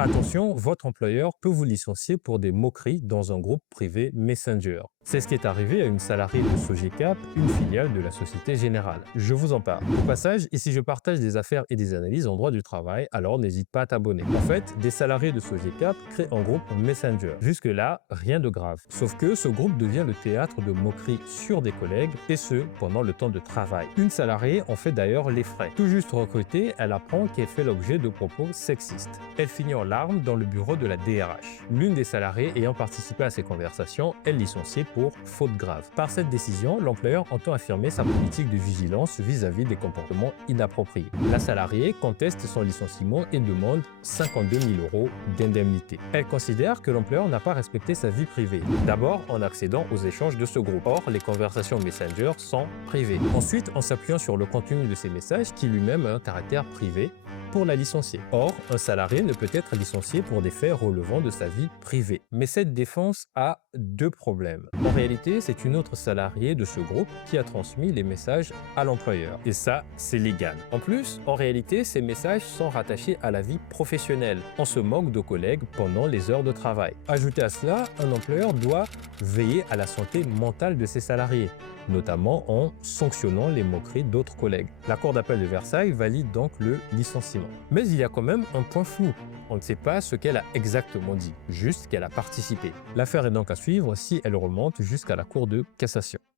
Attention, votre employeur peut vous licencier pour des moqueries dans un groupe privé Messenger. C'est ce qui est arrivé à une salariée de Sogecap, une filiale de la Société Générale. Je vous en parle. Au passage, ici je partage des affaires et des analyses en droit du travail, alors n'hésite pas à t'abonner. En fait, des salariés de Sogecap créent un groupe Messenger. Jusque-là, rien de grave. Sauf que ce groupe devient le théâtre de moqueries sur des collègues, et ce, pendant le temps de travail. Une salariée en fait d'ailleurs les frais. Tout juste recrutée, elle apprend qu'elle fait l'objet de propos sexistes. Elle finit en larmes dans le bureau de la DRH. L'une des salariées ayant participé à ces conversations est licenciée pour faute grave. Par cette décision, l'employeur entend affirmer sa politique de vigilance vis-à-vis des comportements inappropriés. La salariée conteste son licenciement et demande 52 000 € d'indemnité. Elle considère que l'employeur n'a pas respecté sa vie privée. D'abord en accédant aux échanges de ce groupe. Or, les conversations Messenger sont privées. Ensuite, en s'appuyant sur le contenu de ces messages qui lui-même a un caractère privé, pour la licencier. Or, un salarié ne peut être licencié pour des faits relevant de sa vie privée. Mais cette défense a deux problèmes. En réalité, c'est une autre salariée de ce groupe qui a transmis les messages à l'employeur. Et ça, c'est légal. En plus, en réalité, ces messages sont rattachés à la vie professionnelle. On se moque de collègues pendant les heures de travail. Ajoutez à cela, un employeur doit veiller à la santé mentale de ses salariés, notamment en sanctionnant les moqueries d'autres collègues. La Cour d'appel de Versailles valide donc le licenciement. Mais il y a quand même un point flou. On ne sait pas ce qu'elle a exactement dit, juste qu'elle a participé. L'affaire est donc à suivre si elle remonte jusqu'à la Cour de cassation.